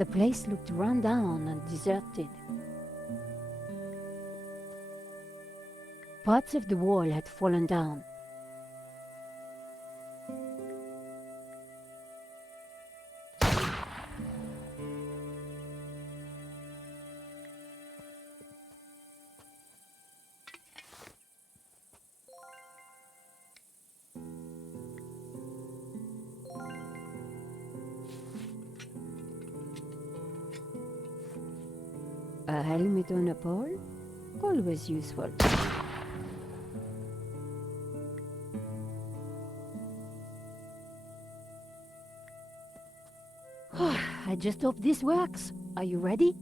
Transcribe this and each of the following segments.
The place looked run down and deserted. Parts of the wall had fallen down. A helmet on a pole? Always useful. I just hope this works. Are you ready?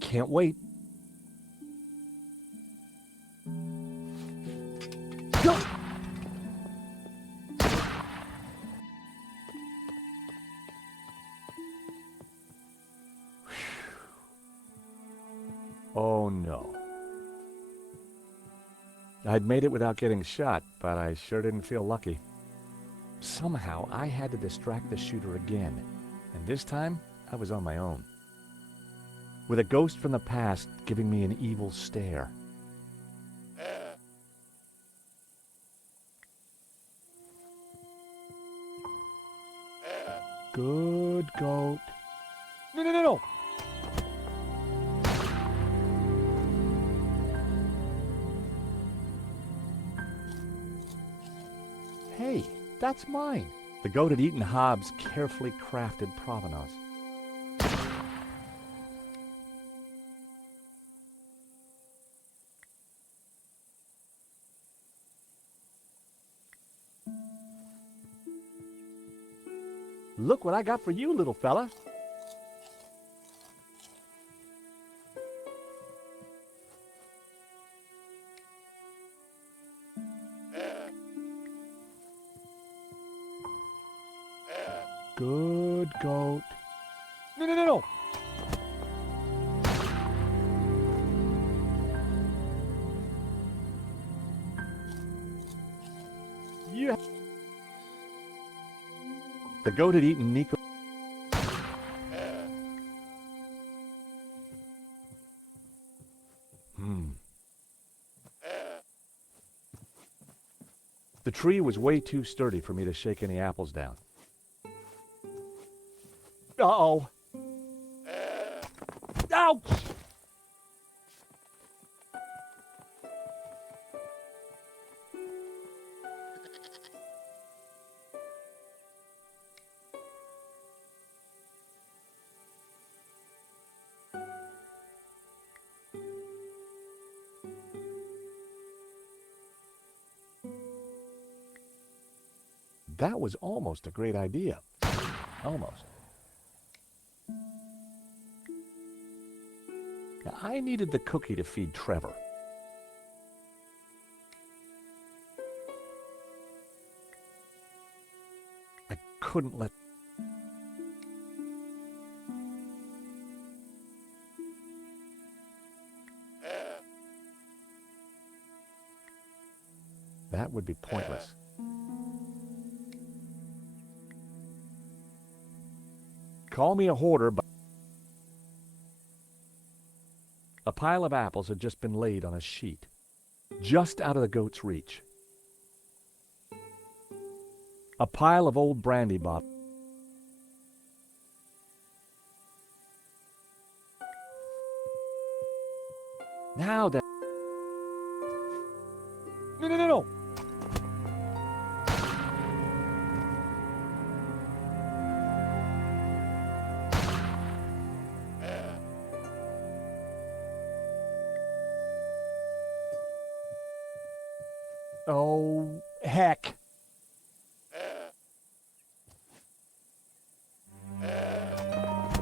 Can't wait. Go! Oh no. I'd made it without getting shot, but I sure didn't feel lucky. Somehow I had to distract the shooter again, and this time I was on my own. With a ghost from the past giving me an evil stare. Good goat. No, no, no, no! Hey, that's mine. The goat had eaten Hobbs' carefully crafted provenance. Look what I got for you, little fella. Good goat. No, no, no, no. Yeah. The goat had eaten Nico. The tree was way too sturdy for me to shake any apples down. Uh-oh. Ouch! That was almost a great idea. Almost. Now, I needed the cookie to feed Trevor. I couldn't let... That would be pointless. Call me a hoarder, but... A pile of apples had just been laid on a sheet, just out of the goat's reach. A pile of old brandy bottles. Now then... No, no, no, no! Oh, heck.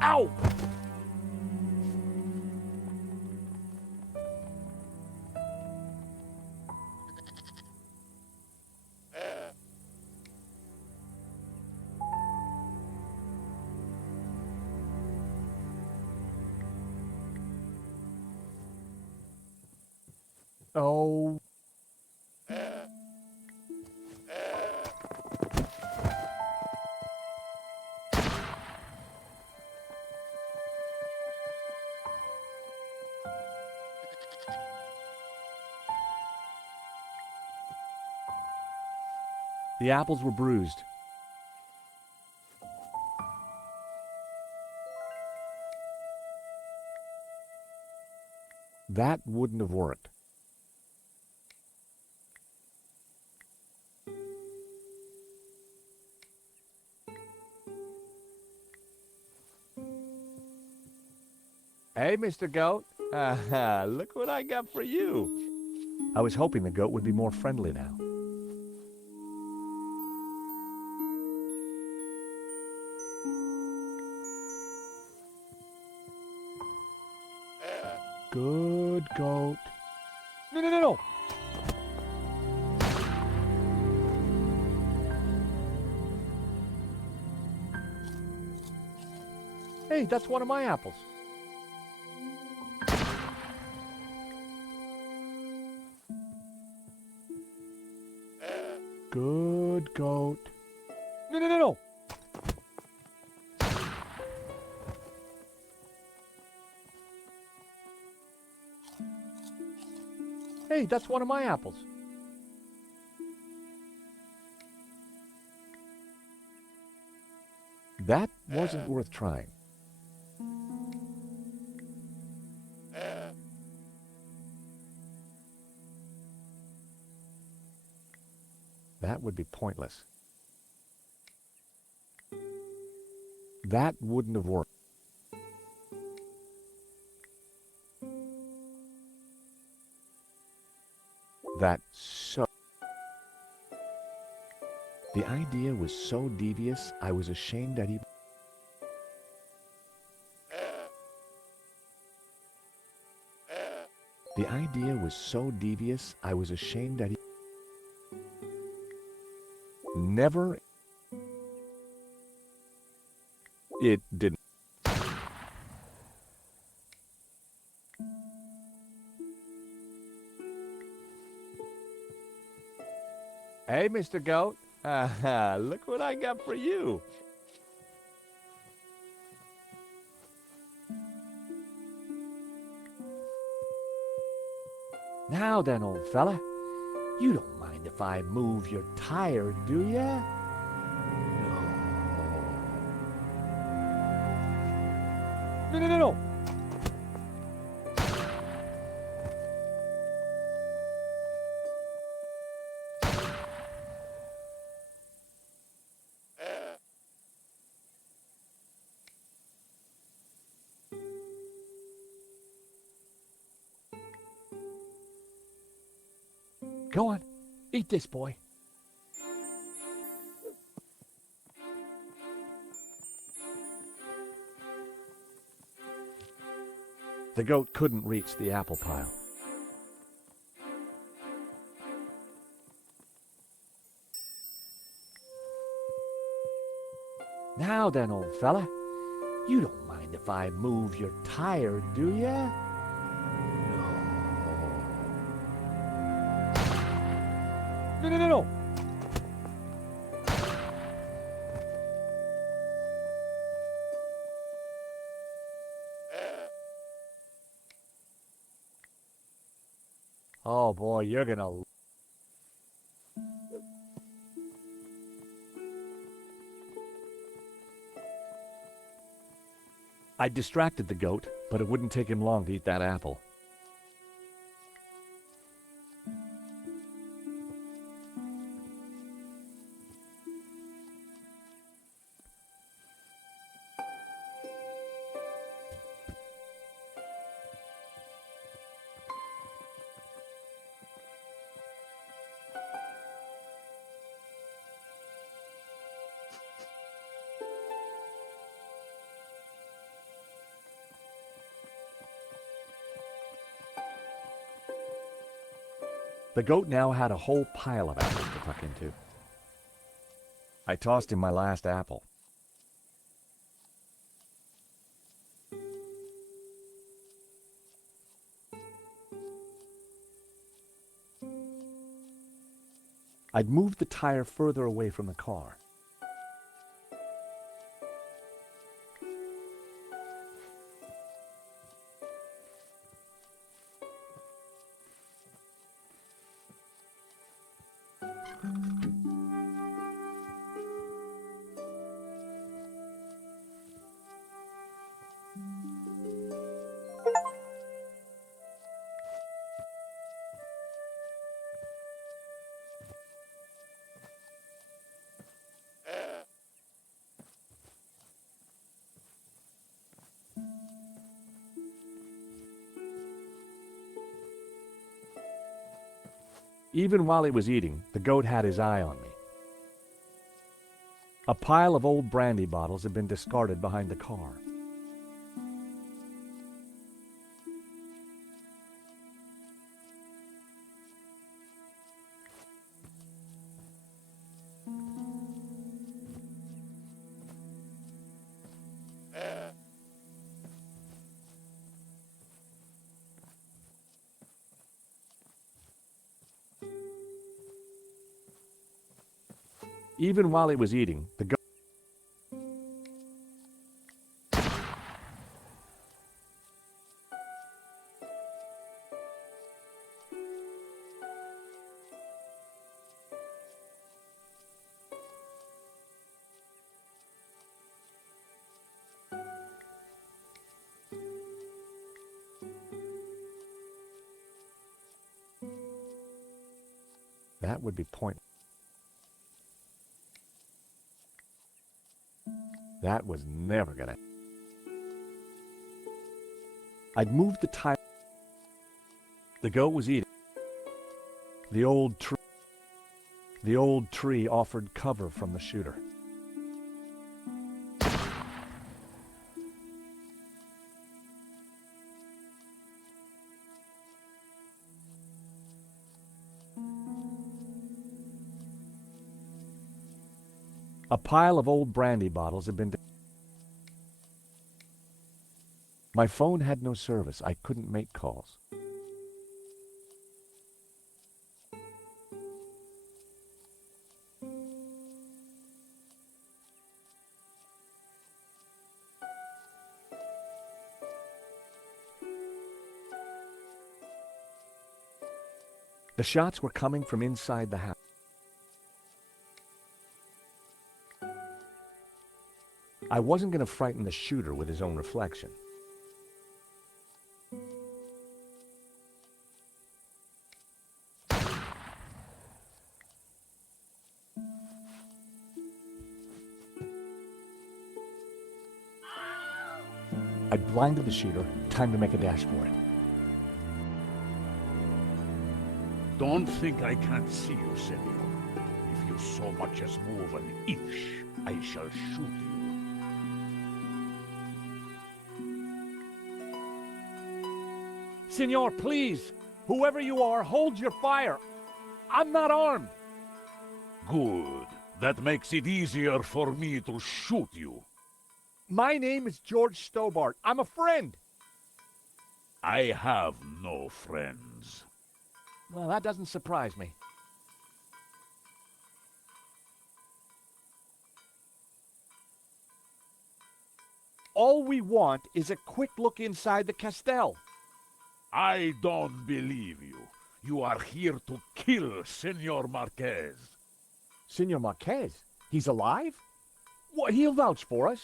Ow! Oh. The apples were bruised. That wouldn't have worked. Hey, Mr. Goat. Look what I got for you. I was hoping the goat would be more friendly now. Good goat. No, no, no, no. Hey, that's one of my apples. Good goat. No, no, no, no. Hey, that's one of my apples. That wasn't worth trying. That would be pointless. That wouldn't have worked. The idea was so devious, I was ashamed that he... The idea was so devious, I was ashamed that he... Never... It didn't. Hey, Mr. Goat. Look what I got for you. Now then, old fella, you don't mind if I move your tire, do ya? No, no, no, no. Go on, eat this, boy. The goat couldn't reach the apple pile. Now then, old fella, you don't mind if I move your tire, do ya? No, no, no, no. Oh boy, you're gonna... I distracted the goat, but it wouldn't take him long to eat that apple. The goat now had a whole pile of apples to tuck into. I tossed him my last apple. I'd moved the tire further away from the car. Even while he was eating, the goat had his eye on me. A pile of old brandy bottles had been discarded behind the car. Even while he was eating, the goat... That would be pointless. That was never gonna... I'd moved the tire. The goat was eating. The old tree offered cover from the shooter. A pile of old brandy bottles had been... My phone had no service. I couldn't make calls. The shots were coming from inside the house. I wasn't going to frighten the shooter with his own reflection. I blinded the shooter. Time to make a dash for it. Don't think I can't see you, senor. If you so much as move an inch, I shall shoot you. Senor, please! Whoever you are, hold your fire! I'm not armed! Good. That makes it easier for me to shoot you. My name is George Stobbart. I'm a friend! I have no friends. Well, that doesn't surprise me. All we want is a quick look inside the castell. I don't believe you. You are here to kill Senor Marquez. Senor Marquez? He's alive? Well, he'll vouch for us.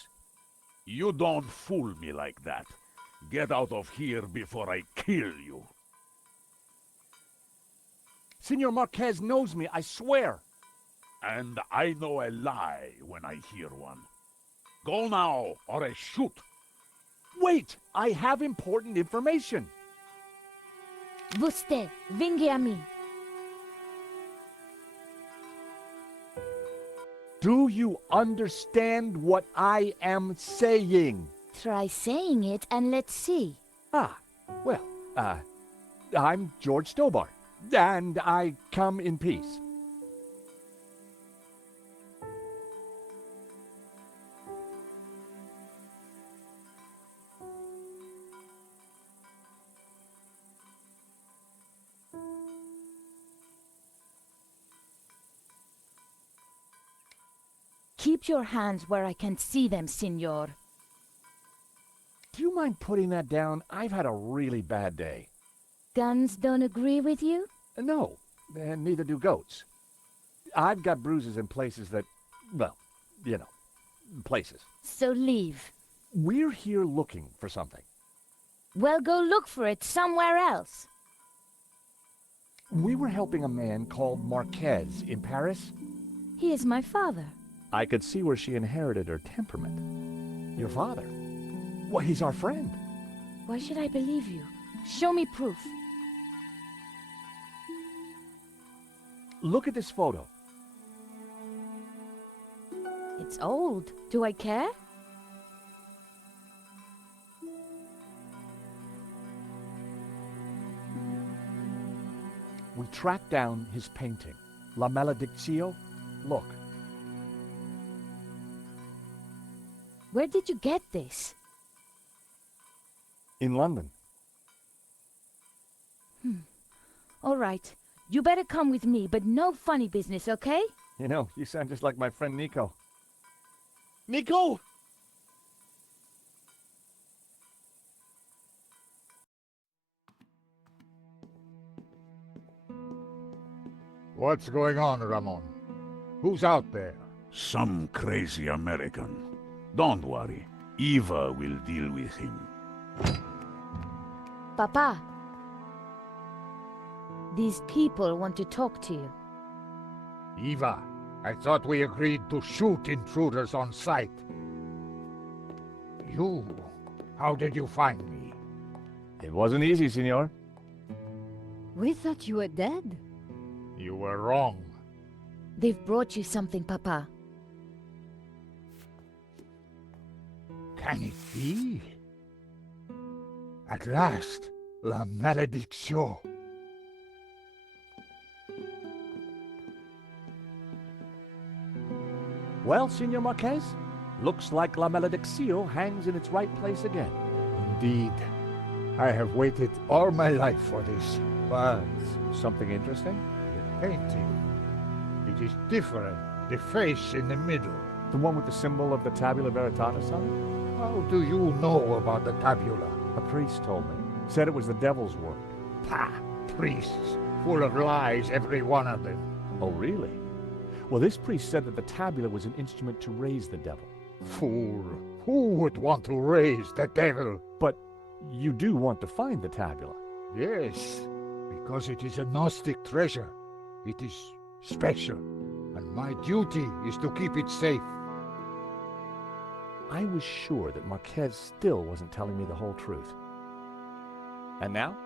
You don't fool me like that. Get out of here before I kill you. Senor Marquez knows me, I swear. And I know a lie when I hear one. Go now, or I shoot. Wait! I have important information. Vostè, vinghi a mí. Do you understand what I am saying? Try saying it and let's see. Ah, well, I'm George Stobbart, and I come in peace. Keep your hands where I can see them, senor. Do you mind putting that down? I've had a really bad day. Guns don't agree with you? No, and neither do goats. I've got bruises in places that, well, you know, places. So leave. We're here looking for something. Well, go look for it somewhere else. We were helping a man called Marquez in Paris. He is my father. I could see where she inherited her temperament. Your father? Well, he's our friend. Why should I believe you? Show me proof. Look at this photo. It's old. Do I care? We tracked down his painting, La Maledictio. Look. Where did you get this? In London. All right. You better come with me, but no funny business, okay? You know, you sound just like my friend Nico. Nico! What's going on, Ramon? Who's out there? Some crazy American. Don't worry. Eva will deal with him. Papa. These people want to talk to you. Eva, I thought we agreed to shoot intruders on sight. You, how did you find me? It wasn't easy, senor. We thought you were dead. You were wrong. They've brought you something, Papa. Can it be? At last, La Maledictio. Well, Senor Marquez, looks like La Maledictio hangs in its right place again. Indeed. I have waited all my life for this. But Something interesting? the painting, it is different. The face in the middle. The one with the symbol of the tabula veritatis on it? How do you know about the tabula? A priest told me. Said it was the devil's work. Pah! Priests, full of lies, every one of them. Oh, really? Well, this priest said that the tabula was an instrument to raise the devil. Fool! Who would want to raise the devil? But you do want to find the tabula. Yes, because it is a Gnostic treasure. It is special, and my duty is to keep it safe. I was sure that Marquez still wasn't telling me the whole truth. And now?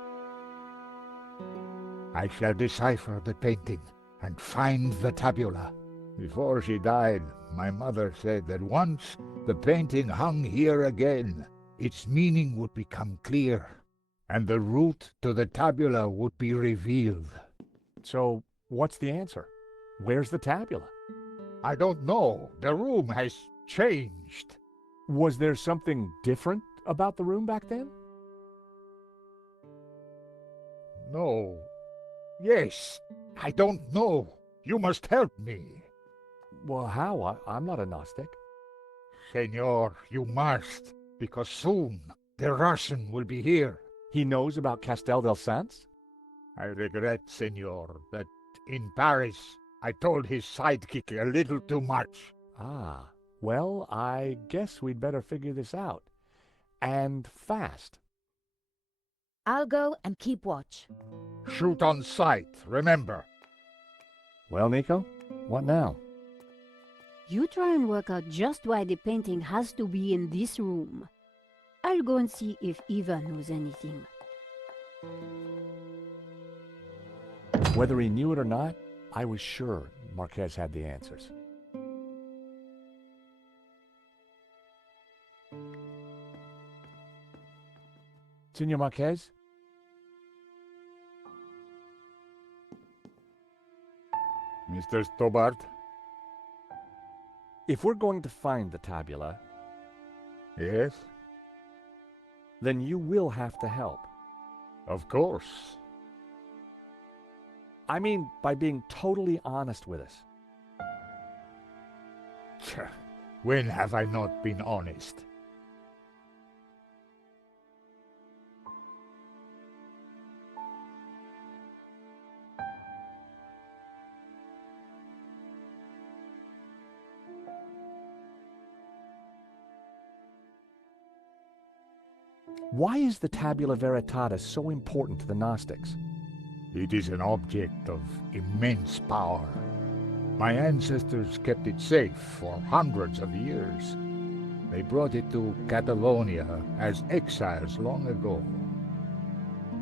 I shall decipher the painting and find the tabula. Before she died, my mother said that once the painting hung here again, its meaning would become clear, and the route to the tabula would be revealed. So, what's the answer? Where's the tabula? I don't know. The room has changed. Was there something different about the room back then? No. Yes. I don't know. You must help me. Well, how? I'm not a Gnostic. Senor, you must, because soon the Russian will be here. He knows about Castel del Sans? I regret, senor, that in Paris I told his sidekick a little too much. Ah, well, I guess we'd better figure this out. And fast. I'll go and keep watch. Shoot on sight, remember. Well, Nico, what now? You try and work out just why the painting has to be in this room. I'll go and see if Eva knows anything. Whether he knew it or not, I was sure Marquez had the answers. Senor Marquez? Mr. Stobbart? If we're going to find the tabula, Yes? then you will have to help. Of course. I mean, by being totally honest with us. When have I not been honest? Why is the tabula veritatis so important to the Gnostics? It is an object of immense power. My ancestors kept it safe for hundreds of years. They brought it to Catalonia as exiles long ago.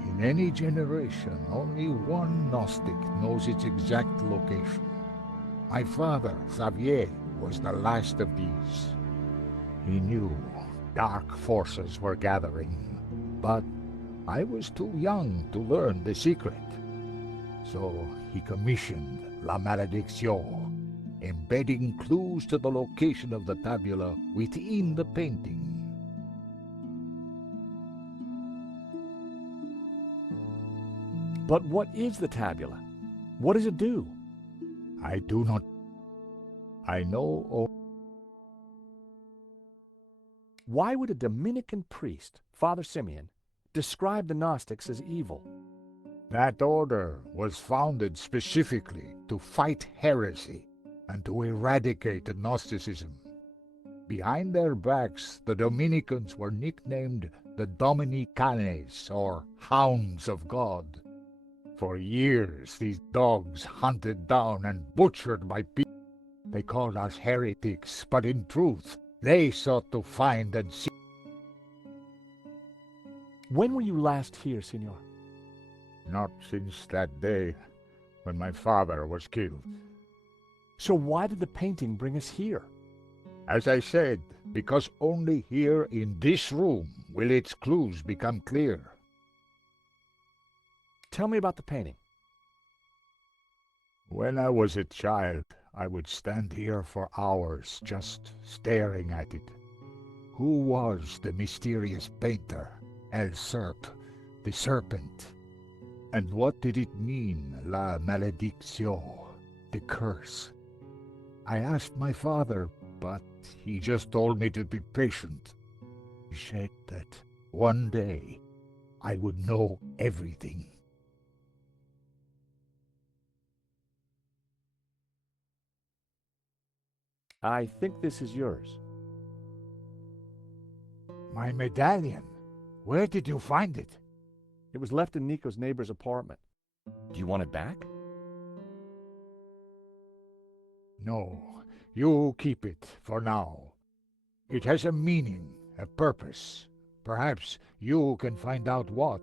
In In any generation, only one Gnostic knows its exact location. My father, Xavier, was the last of these. He knew dark forces were gathering, but I was too young to learn the secret. So he commissioned La Malédiction, embedding clues to the location of the tabula within the painting. But what is the tabula? What does it do? I do not... I know... Why would a Dominican priest, Father Simeon, describe the Gnostics as evil? That order was founded specifically to fight heresy and to eradicate Gnosticism. Behind their backs, the Dominicans were nicknamed the Dominicanes, or Hounds of God. For years, these dogs hunted down and butchered my people. They called us heretics, but in truth, they sought to find and see. When were you last here, Signor? Not since that day when my father was killed. So why did the painting bring us here? As I said, because only here in this room will its clues become clear. Tell me about the painting. When I was a child, I would stand here for hours just staring at it. Who was the mysterious painter, El the Serpent? And what did it mean, La Malédiction, the curse? I asked my father, but he just told me to be patient. He said that one day I would know everything. I think this is yours. My medallion? Where did you find it? It was left in Nico's neighbor's apartment. Do you want it back? No, you keep it for now. It has a meaning, a purpose. Perhaps you can find out what.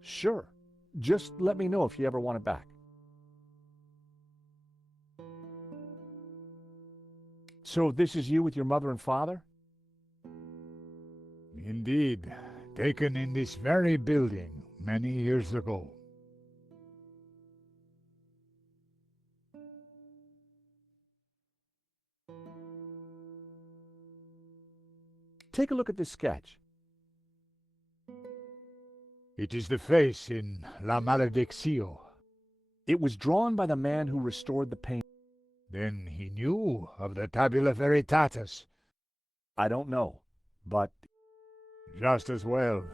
Sure. Just let me know if you ever want it back. So this is you with your mother and father? Indeed, taken in this very building many years ago. Take a look at this sketch. It is the face in La Malédiction. It was drawn by the man who restored the painting. Then he knew of the Tabula Veritatis. I don't know, but... Just as well.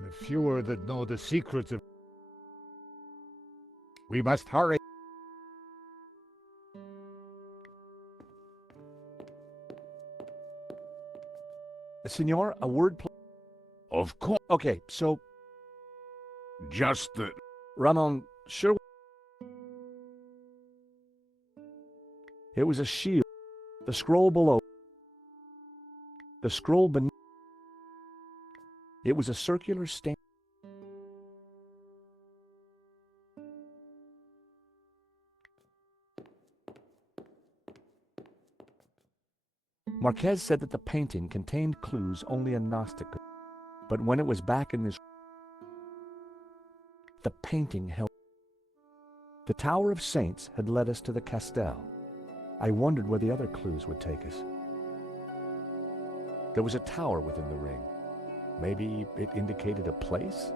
The fewer that know the secrets of... We must hurry. Senor, a word... Of course. Okay, so... Just the... Ramon, sure... It was a shield. The scroll below. The scroll beneath. It was a circular stain. Marquez said that the painting contained clues only a Gnostic could. But when it was back in this... The painting held... The Tower of Saints had led us to the Castel. I wondered where the other clues would take us. There was a tower within the ring. Maybe it indicated a place?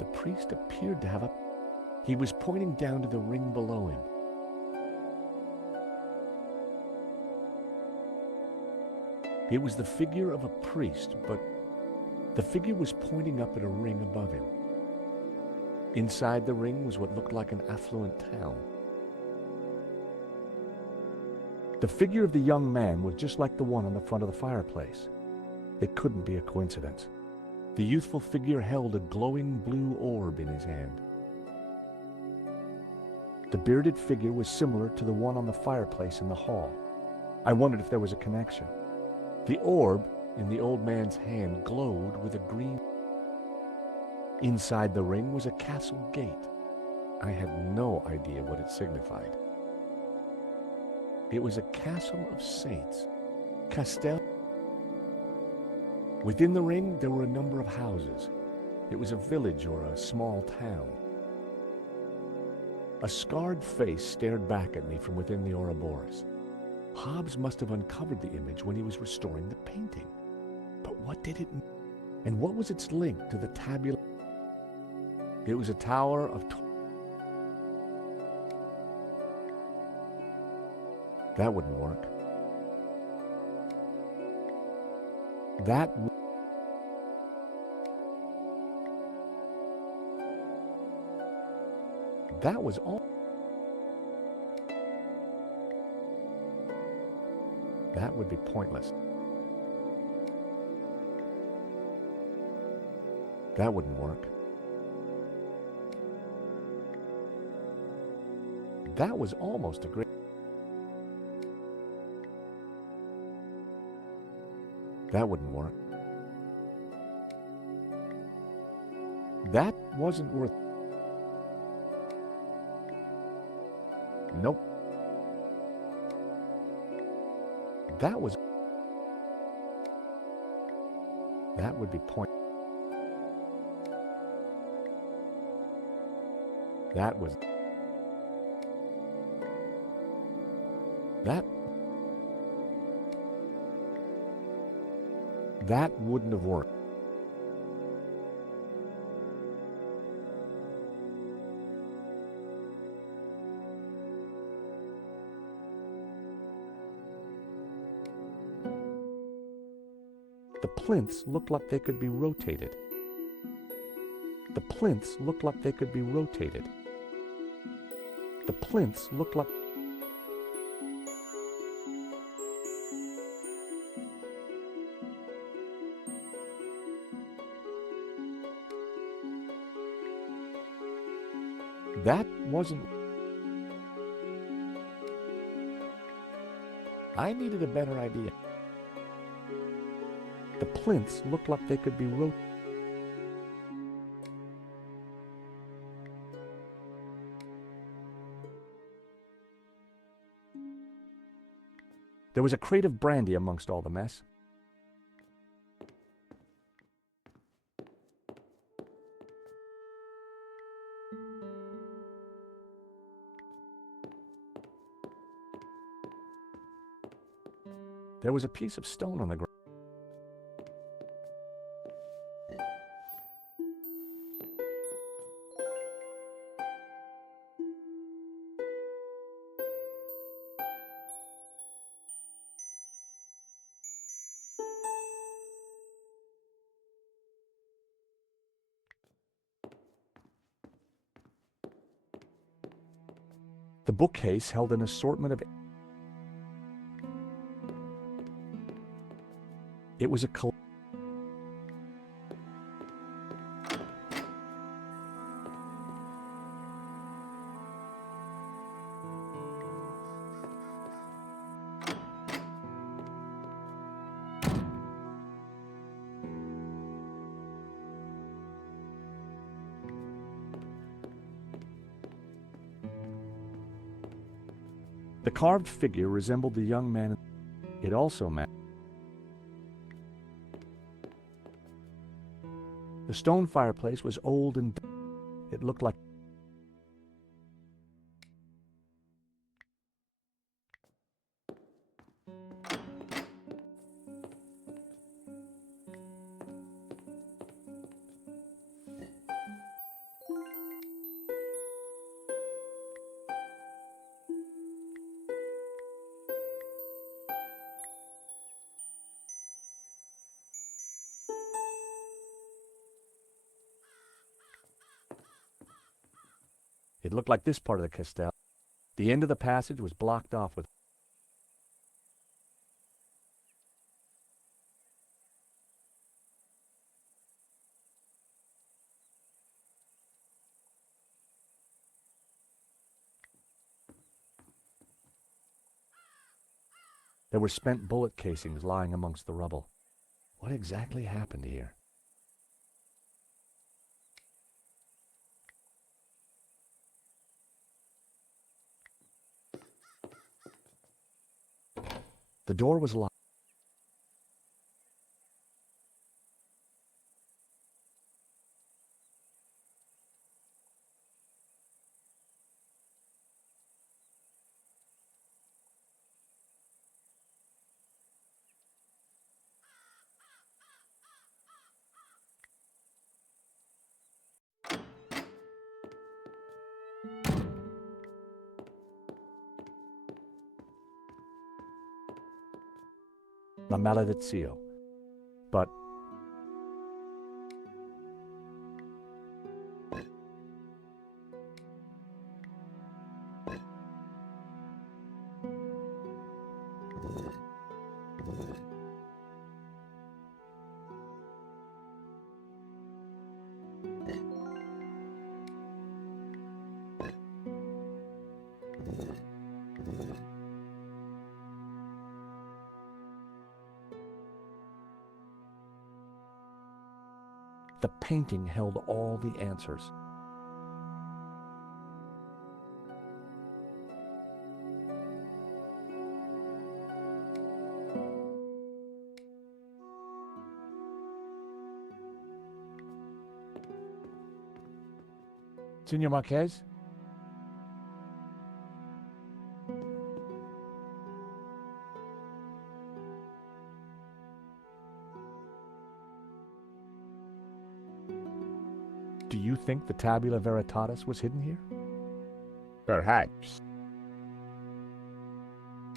The priest appeared to have a... He was pointing down to the ring below him. It was the figure of a priest, but the figure was pointing up at a ring above him. Inside the ring was what looked like an affluent town. The figure of the young man was just like the one on the front of the fireplace. It couldn't be a coincidence. The youthful figure held a glowing blue orb in his hand. The bearded figure was similar to the one on the fireplace in the hall. I wondered if there was a connection. The orb in the old man's hand glowed with a green. Inside the ring was a castle gate. I had no idea what it signified. It was a castle of saints. Castel. Within the ring, there were a number of houses. It was a village or a small town. A scarred face stared back at me from within the Ouroboros. Hobbes must have uncovered the image when he was restoring the painting. But what did it mean? And what was its link to the tabula? It was a tower of... That wouldn't work. That was all. That would be pointless. That wouldn't work. That was almost a great... That wouldn't work. That wasn't worth... Nope. That was... That would be point... That was... That wouldn't have worked. The plinths looked like they could be rotated. The plinths looked like they could be rotated. The plinths looked like... That wasn't... I needed a better idea. The plinths looked like they could be rotated. There was a crate of brandy amongst all the mess. There was a piece of stone on the ground. The bookcase held an assortment of... It was a... The carved figure resembled the young man. It also matched. The stone fireplace was old and it looked like... It looked like this part of the castell. The end of the passage was blocked off with... There were spent bullet casings lying amongst the rubble. What exactly happened here? The door was locked. La maledizio. But the painting held all the answers. Signor Marquez? Do you think the Tabula Veritatis was hidden here? Perhaps.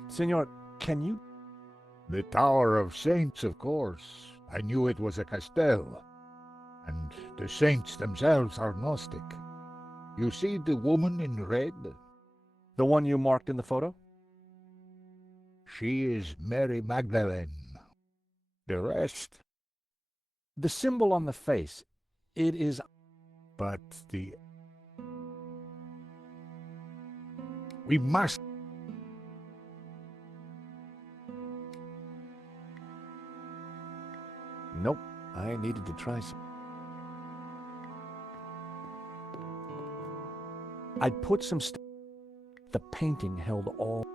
Signor, can you... The Tower of Saints, of course. I knew it was a castell. And the saints themselves are Gnostic. You see the woman in red? The one you marked in the photo? She is Mary Magdalene. The rest... The symbol on the face, it is... But the... We must... Nope, I needed to try some... I'd put some The painting held all...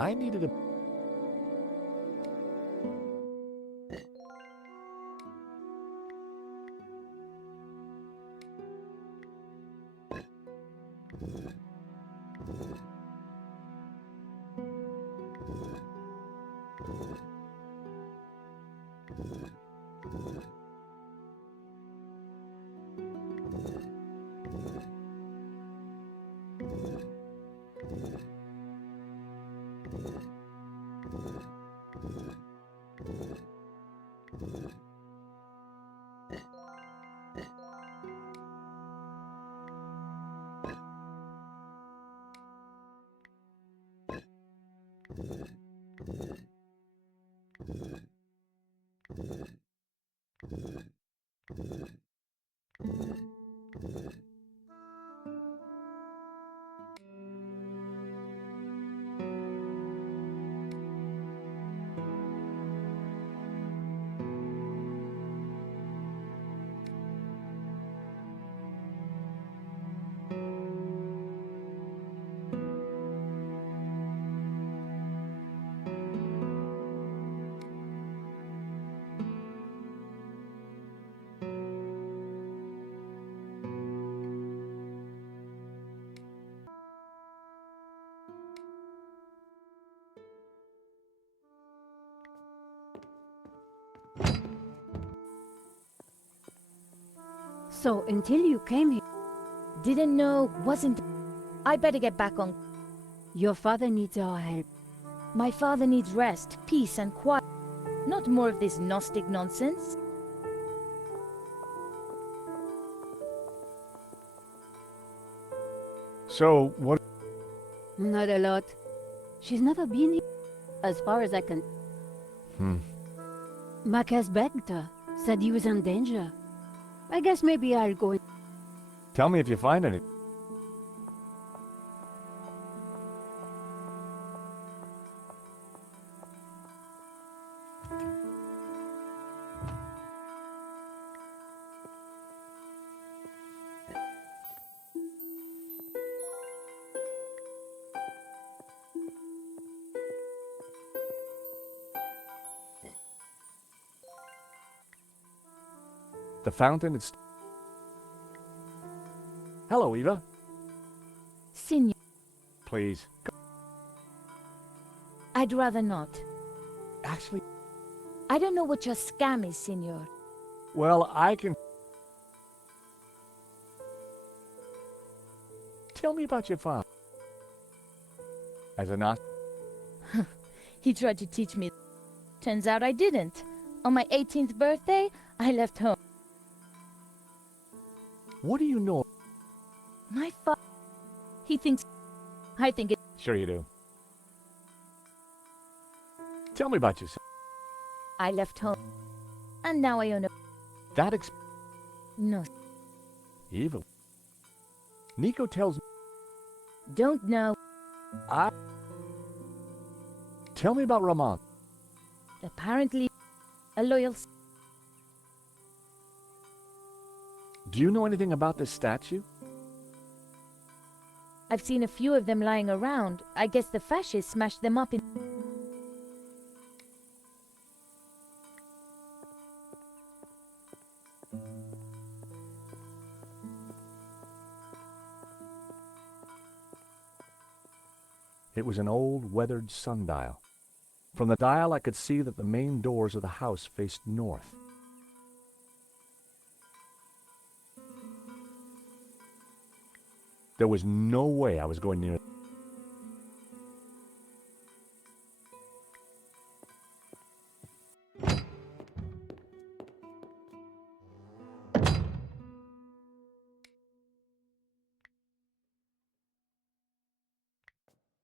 I needed a... So, until you came here, Didn't know, wasn't... I better get back on. your father needs our help. My father needs rest, peace, and quiet. Not more of this Gnostic nonsense. So, what? Not a lot. She's never been here, as far as I can. Marquez begged her, said he was in danger. I guess maybe I'll go in. Tell me if you find any. The fountain is... Hello, Eva. Signor, Please. I'd rather not. Actually, I don't know what your scam is, Signor. well, I can... Tell me about your father. As a not... He tried to teach me. Turns out I didn't. On my 18th birthday, I left home. What do you know? My father... He thinks... I think it... Sure you do. Tell me about yourself. I left home. And now I own a... That No. Eva. Nico tells me... Don't know. Tell me about Ramon. Apparently, a loyal... Do you know anything about this statue? I've seen a few of them lying around. I guess the fascists smashed them up in... It was an old, weathered sundial. From the dial, I could see that the main doors of the house faced north. There was no way I was going near it.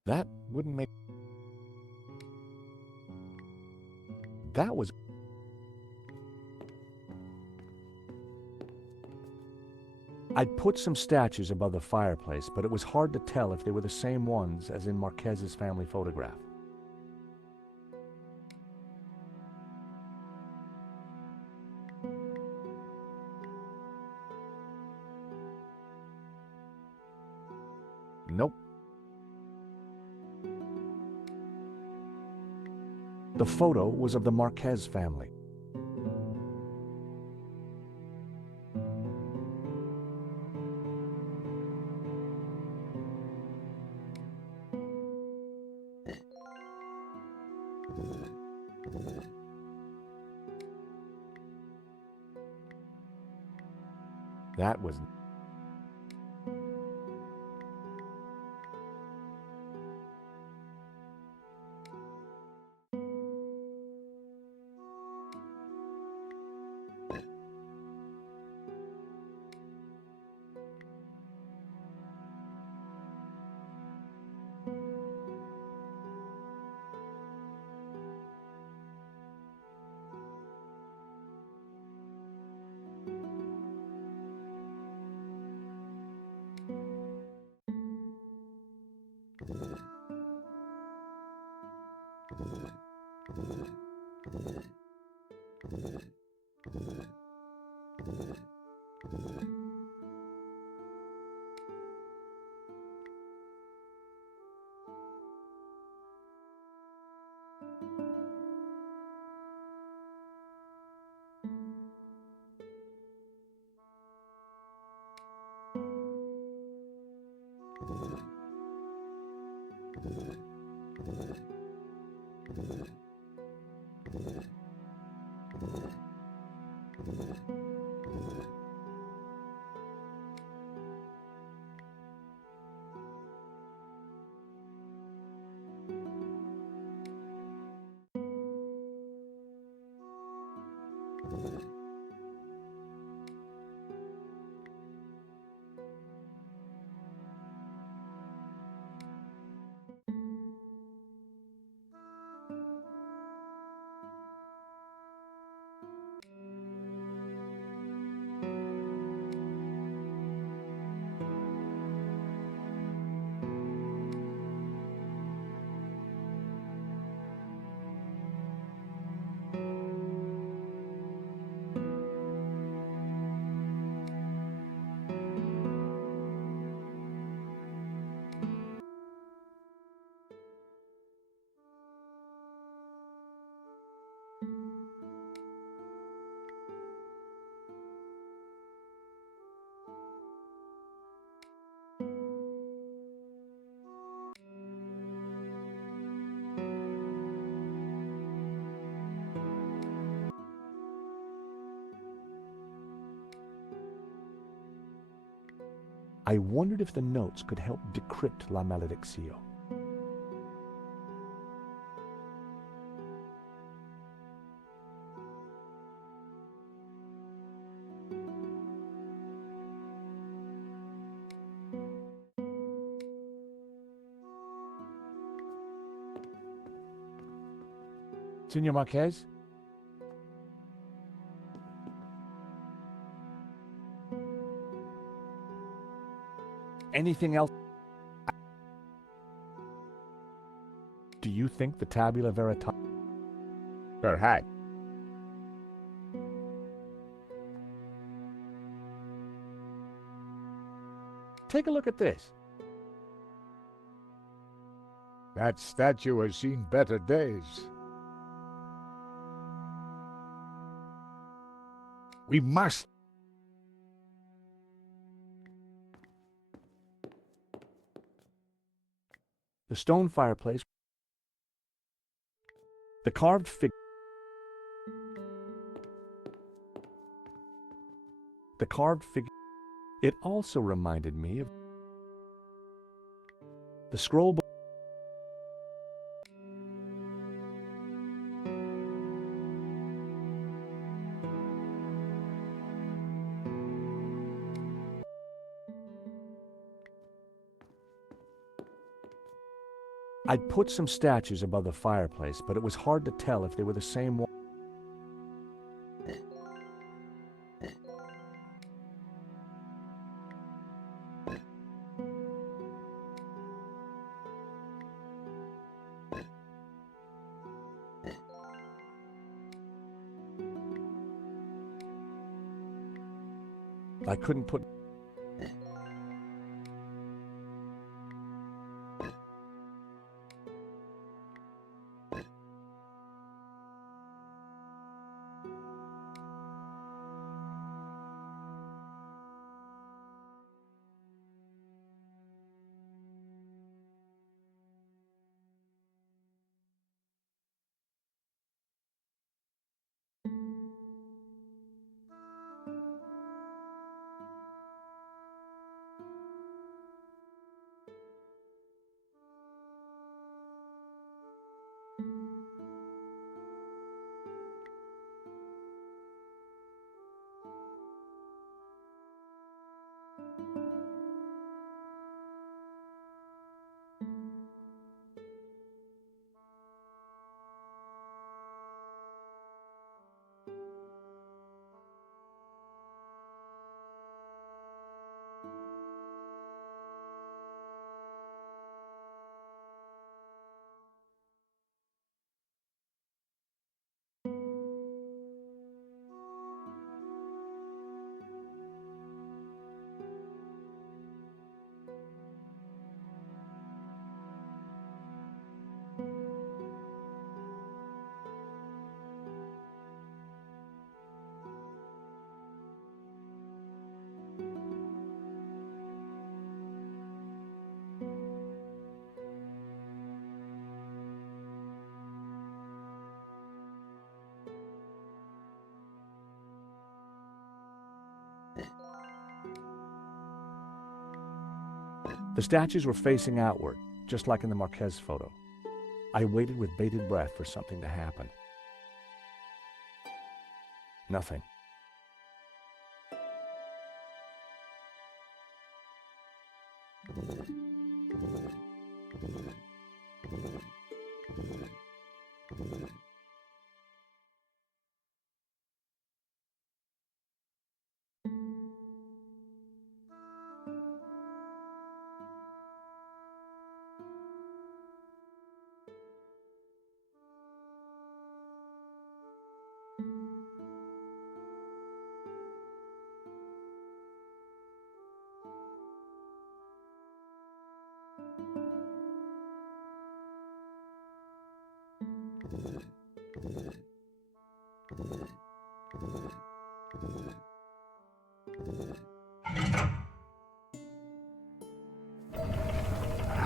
That wouldn't make... That was... I'd put some statues above the fireplace, but it was hard to tell if they were the same ones as in Marquez's family photograph. Nope. The photo was of the Marquez family. That was... I wondered if the notes could help decrypt La Malediccio. Senor Marquez? Anything else? Do you think the Tabula Veritas? Perhaps. Take a look at this. That statue has seen better days. We must. The stone fireplace. The carved figure. The carved figure. It also reminded me of the scroll book. I'd put some statues above the fireplace, but it was hard to tell if they were the same one. I couldn't put... The statues were facing outward, just like in the Marquez photo. I waited with bated breath for something to happen. Nothing.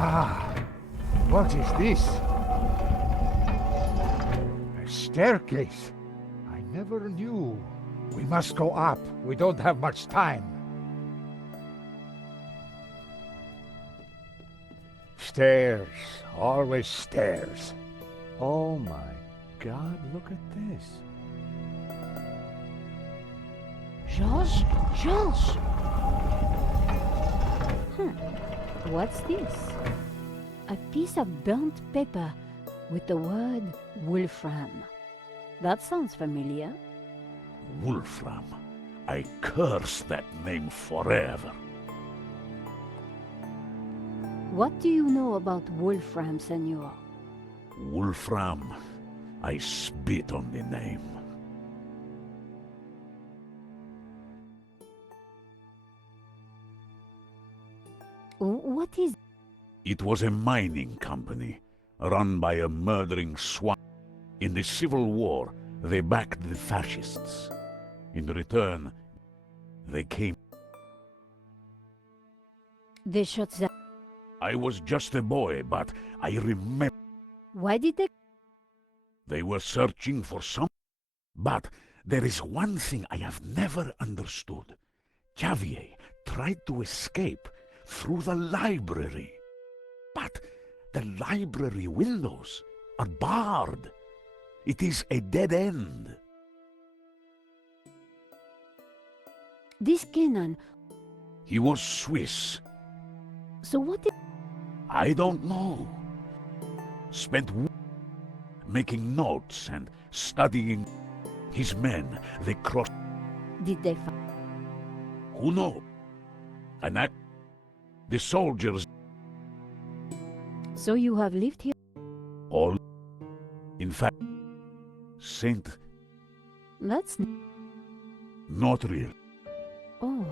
Ah, what is this? A staircase. I never knew. We must go up. We don't have much time. Stairs. Always stairs. Oh my God, look at this. George? George! What's this? A piece of burnt paper with the word Wolfram. That sounds familiar. Wolfram. I curse that name forever. What do you know about Wolfram, senor? Wolfram. I spit on the name. What is... It was a mining company, run by a murdering swine. In the Civil War, they backed the fascists. In return, they came. They shot them. I was just a boy, but I remember Why did they... they were searching for some. But there is one thing I have never understood. Xavier tried to escape through the library. But the library windows are barred. It is a dead end. This Kenan... He was Swiss. So what did... I don't know. Spent making notes and studying his men. They crossed. Did they find... Who knows? The soldiers So you have lived here? all. In fact, Saint, That's... not real. Oh.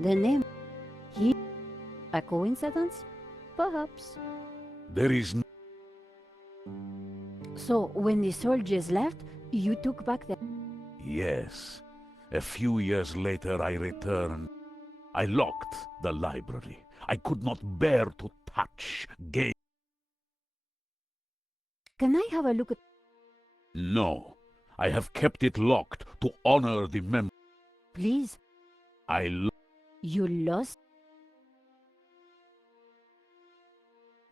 The name... He... A coincidence? Perhaps. There is no. So, when the soldiers left, you took back the... Yes. A few years later, I returned. I locked the library. I could not bear to touch gay. Can I have a look at... No. I have kept it locked to honor the memory. Please? You lost...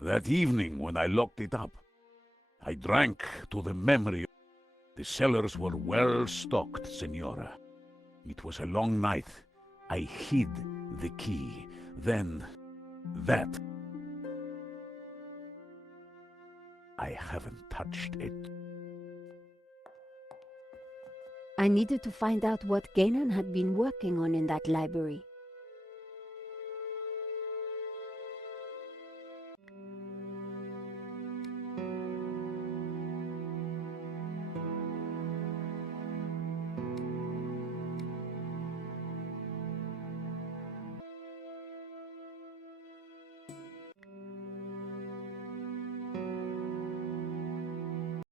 That evening when I locked it up, I drank to the memory. The cellars were well stocked, Senora. It was a long night. I hid the key. Then, that. I haven't touched it. I needed to find out what Kanan had been working on in that library.